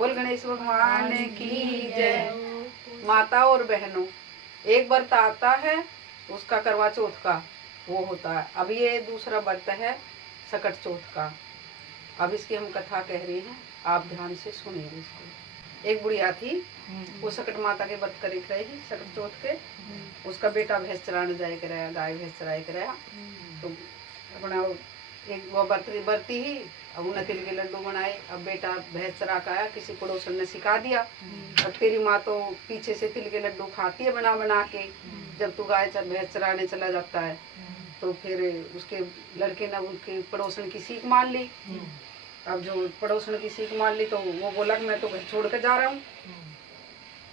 बोल गणेश भगवान की जय। माता और बहनों, एक व्रत आता है उसका करवा चौथ का वो होता है। अब ये दूसरा व्रत है सकट चौथ का। अब इसकी हम कथा कह रही हैं, आप ध्यान से सुनिए इसको। एक बुढ़िया थी, वो सकट माता के व्रत करे रही सकट चौथ के। उसका बेटा भैंस चराने जाए कराया, गाय भैंस चराए कराया। तो अपना एक वो बरती ही, अब उन्हें तिल के लड्डू बनाए। अब बेटा भैंस चरा का आया, किसी पड़ोसन ने सिखा दिया। अब तेरी माँ तो पीछे से तिल के लड्डू खाती है बना बना के, जब तू गाय भैंस चराने चला जाता है। तो फिर उसके लड़के ने उनके पड़ोसन की सीख मान ली। अब जो पड़ोसन की सीख मान ली तो वो बोला कि मैं तो घर छोड़ कर जा रहा हूँ।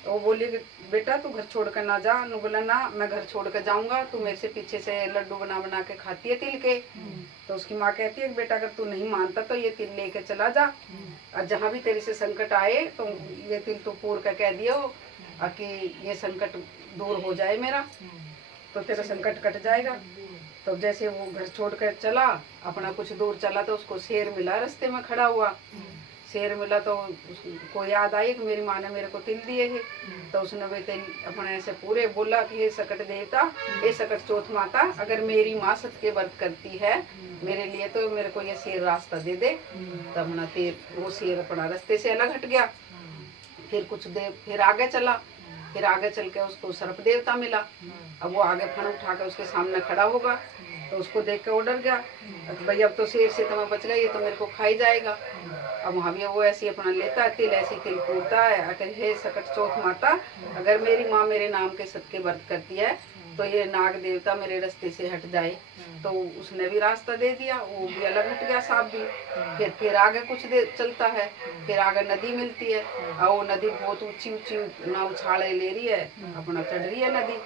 तो वो बोली कि बेटा तू घर छोड़ कर ना जा। नु बोला ना, मैं घर छोड़ कर जाऊंगा, तू मेरे से पीछे से लड्डू बना बना के खाती है तिल के। तो उसकी माँ कहती है कि बेटा अगर तू नहीं मानता तो ये तिल लेके चला जा, और जहाँ भी तेरे से संकट आए तो ये तिल तू पूर कर कह दियो कि ये संकट दूर हो जाए मेरा, तो तेरा संकट कट जाएगा। तो जैसे वो घर छोड़कर चला, अपना कुछ दूर चला तो उसको शेर मिला रास्ते में खड़ा हुआ। शेर मिला तो उसको याद आई कि मेरी माँ ने मेरे को तिल दिए है। तो उसने वे तिल अपने ऐसे पूरे बोला कि हे सकट देवता, हे सकट चौथ माता, अगर मेरी माँ सत के व्रत करती है मेरे लिए तो मेरे को ये शेर रास्ता दे दे। तब अपना तेर वो शेर अपना रास्ते से अलग हट गया। फिर कुछ देर फिर आगे चला, फिर आगे चल के उसको सर्प देवता मिला। अब वो आगे फन उठा के उसके सामने खड़ा होगा, तो उसको देख के वो डर गया, भाई अब तो शेर से तो मैं बच गई, ये तो मेरे को खाई जाएगा। अब वहाँ भी वो ऐसी अपना लेता है तिल, ऐसी तिल पूरता है, अगर हे सकट चौथ माता, अगर मेरी माँ मेरे नाम के सत के व्रत करती है तो ये नाग देवता मेरे रास्ते से हट जाए। तो उसने भी रास्ता दे दिया, वो भी अलग हट गया सांप भी। फिर आगे कुछ देर चलता है, फिर आगे नदी मिलती है, और वो नदी बहुत ऊंची ऊंची ना उछाले ले रही है, अपना चढ़ रही है नदी।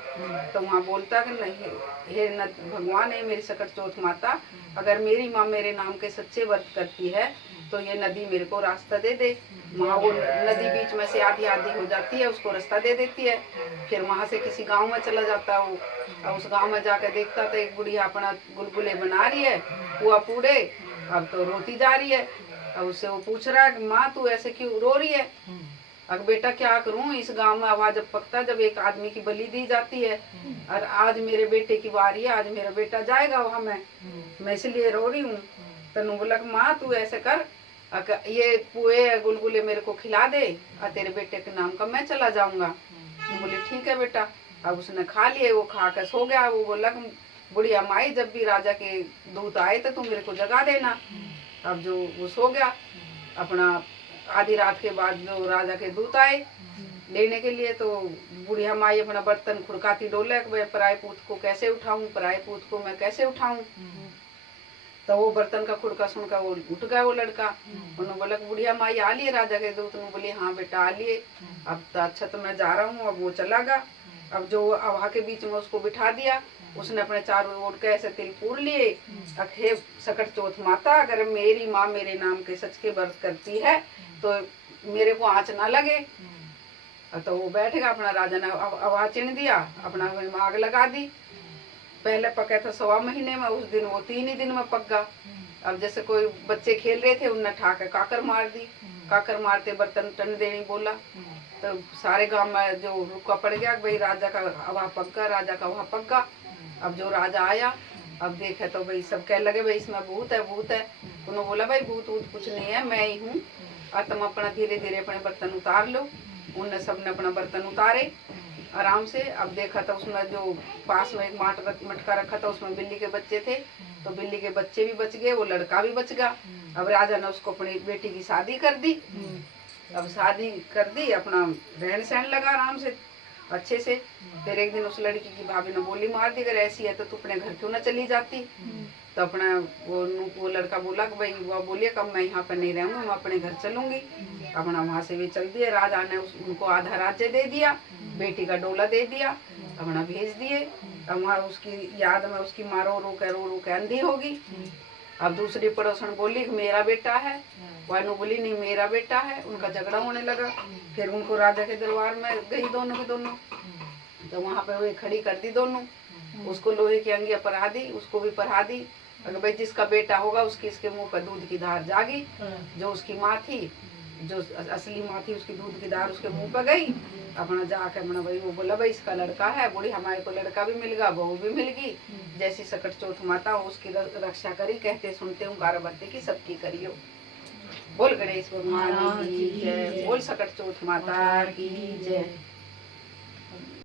तो वहाँ बोलता कि नहीं हे भगवान है मेरी सकट चौथ माता, अगर मेरी माँ मेरे नाम के सच्चे व्रत करती है तो ये नदी मेरे को रास्ता दे दे। वहाँ वो नदी बीच में से आधी आधी हो जाती है, उसको रास्ता दे देती है। फिर वहाँ से किसी गांव में चला जाता है वो, और उस गांव में जाकर देखता तो एक बुढ़िया अपना गुलगुले बना रही है, पुआ पूड़े, अब तो रोती जा रही है। अब उससे वो पूछ रहा है कि माँ तू ऐसे क्यों रो रही है? अब बेटा क्या करूं, इस गांव में आवाज जब पकता जब एक आदमी की बलि दी जाती है, और आज मेरे बेटे की बारी है, आज मेरा बेटा जाएगा वहां मैं इसलिए रो रही हूँ। तो बोला माँ तू ऐसे कर, ये पुए गुलगुले मेरे को खिला दे और तेरे बेटे के नाम का मैं चला जाऊंगा। बोले ठीक है बेटा। अब उसने खा लिए, वो खा कर सो गया। वो बोला बुढ़िया माई जब भी राजा के दूत आए तो तुम मेरे को जगा देना। अब जो वो सो गया, अपना आधी रात के बाद जो राजा के दूत आए लेने के लिए, तो बुढ़िया माई अपना बर्तन खुड़काती डोले, पराए पूत को कैसे उठाऊं, पराए पूत को मैं कैसे उठाऊं। तो वो बर्तन का खुड़का सुनकर वो उठ गया वो लड़का। उन्होंने बोला बुढ़िया माई आ लिए राजा के दूत? ने बोली हाँ बेटा आ लिए। अब तो अच्छा तो मैं जा रहा हूँ। अब वो चला गया। अब जो हवा के बीच में उसको बिठा दिया, उसने अपने चारों ओर के ऐसे तिल पूर लिए, हे सकट चौथ माता, अगर मेरी माँ मेरे नाम के सच के व्रत करती है तो मेरे को आँच ना लगे। तो वो बैठ गया, अपना राजा ने आवाज चिन दिया, अपना आग लगा दी। पहले पका था 1.25 महीने में, उस दिन वो 3 ही दिन में पक गया। अब जैसे कोई बच्चे खेल रहे थे, उनने ठाकर काकर मार दी। काकर मारते बर्तन टन देने बोला, तो सारे गांव में जो रुका पड़ गया भाई राजा का हवा पक गया, राजा का हवा पक गया। अब जो राजा आया, अब देखे तो भाई सब कह लगे भाई इसमें भूत है भूत है। उन्होंने बोला भाई भूत वूत कुछ नहीं है, मैं ही हूँ, और तुम अपना धीरे धीरे अपने बर्तन उतार लो। उनने सबने अपना बर्तन उतारे आराम से। अब देखा था उसमें जो पास में एक मटका रखा था, उसमें बिल्ली के बच्चे थे, तो बिल्ली के बच्चे भी बच गए, वो लड़का भी बच गया। अब राजा ने उसको अपनी बेटी की शादी कर दी। अब शादी कर दी, अपना रहन सहन लगा आराम से अच्छे से। फिर एक दिन उस लड़की की भाभी ने बोली मार दी, अगर ऐसी है तो तू अपने घर क्यों ना चली जाती। तो अपना वो लड़का बोला कि भाई वो बोलिए कब मैं यहाँ पर नहीं रहूंगा, मैं अपने घर चलूंगी। अपना वहां से भी चल दिए। राजा ने उनको आधा राज्य दे दिया, बेटी का डोला दे दिया, अपना भेज दिए। अब वहाँ उसकी याद में उसकी माँ रो रो के अंधी होगी। अब दूसरी पड़ोसन बोली मेरा बेटा है, वानू बोली नहीं मेरा बेटा है। उनका झगड़ा होने लगा। फिर उनको राजा के दरबार में गई दोनों की दोनों, तो वहां पे वे खड़ी कर दी दोनों। उसको लोहे की अंगिया पहरा दी, उसको भी पहरा दी। अगर भाई जिसका बेटा होगा उसकी इसके मुंह पर दूध की धार जागी। जो उसकी माँ थी जो असली माँ थी उसकी दूध की धार उसके मुंह पे गई। अपना जाके अपना भाई वो बोला भाई इसका लड़का है, बूढ़ी हमारे को लड़का भी मिल गया, बहू भी मिल गई। जैसी सकट चौथ माता उसकी रक्षा करी, कहते सुनते हूँ कारबत्ती की सबकी करियो। बोल गणेश भगवान की जय, बोल सकट चौथ माता की जय।